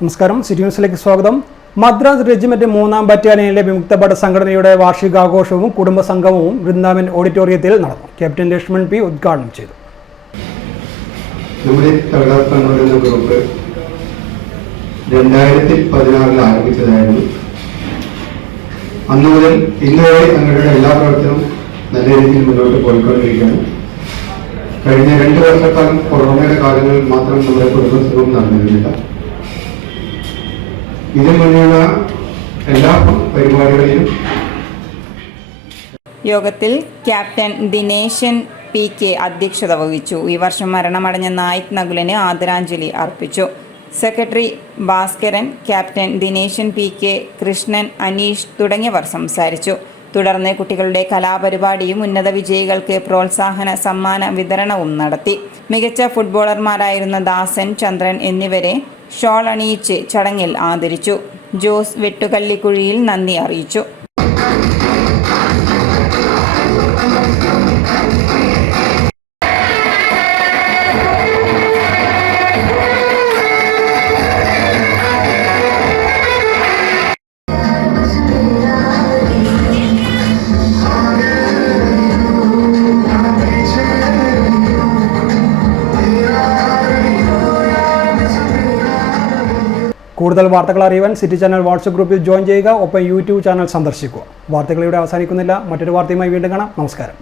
നമസ്കാരം, സിറ്റി ന്യൂസിലേക്ക് സ്വാഗതം. മദ്രാസ് റെജിമെന്റ് 3ാം ബറ്റാലിയനിലെ വിമുക്തഭട സംഘടനയുടെ വാർഷികാഘോഷവും കുടുംബസംഗമവും വൃന്ദാവൻ ഓഡിറ്റോറിയത്തിൽ നടന്നു. ക്യാപ്റ്റൻ ലക്ഷ്മൺ പി ഉദ്ഘാടനം ചെയ്തു. നമ്മുടെ തകർപ്പനുള്ള ഗ്രൂപ്പ് 2016 ആരംഭിച്ചതായിരുന്നു. അന്ന് മുതൽ ഇന്ന് വരെ തങ്ങളുടെ എല്ലാ പ്രവർത്തനവും നല്ല രീതിയിൽ മുന്നോട്ട് പോയിക്കൊണ്ടിരിക്കുകയാണ്. കഴിഞ്ഞ 2 വർഷക്കാലം കൊറോണയുടെ കാലങ്ങളിൽ മാത്രം നമ്മുടെ കുടുംബസംഘം നടന്നിരുന്നില്ല. ഇതിനു മുന്നേയുള്ള എല്ലാ പരിപാടികളിലും യോഗത്തിൽ ക്യാപ്റ്റൻ ദിനേശൻ PK അധ്യക്ഷത വഹിച്ചു. ഈ വർഷം മരണമടഞ്ഞ നായിക് നകുലന് ആദരാഞ്ജലി അർപ്പിച്ചു. Secretary Bhaskaran, captain Dineshan PK, Krishnan, Aneesh തുടങ്ങിയവർ സംസാരിച്ചു. തുടർന്ന് കുട്ടികളുടെ കലാപരിപാടിയും ഉന്നത വിജയികൾക്ക് പ്രോത്സാഹന സമ്മാന വിതരണവും നടത്തി. മികച്ച ഫുട്ബോളർമാരായിരുന്ന ദാസൻ, ചന്ദ്രൻ എന്നിവരെ ഷോൾ അണിയിച്ച് ചടങ്ങിൽ ആദരിച്ചു. ജോസ് വെട്ടുകല്ലിക്കുഴിയിൽ നന്ദി അറിയിച്ചു. കൂടുതൽ വാർത്തകൾ അറിയുവാൻ സിറ്റി ചാനൽ വാട്സ്ആപ്പ് ഗ്രൂപ്പിൽ ജോയിൻ ചെയ്യുക. ഒപ്പം യൂട്യൂബ് ചാനൽ സന്ദർശിക്കുക. വാർത്തകൾ ഇവിടെ അവസാനിക്കുന്നില്ല. മറ്റൊരു വാർത്തയുമായി വീണ്ടും കാണാം. നമസ്കാരം.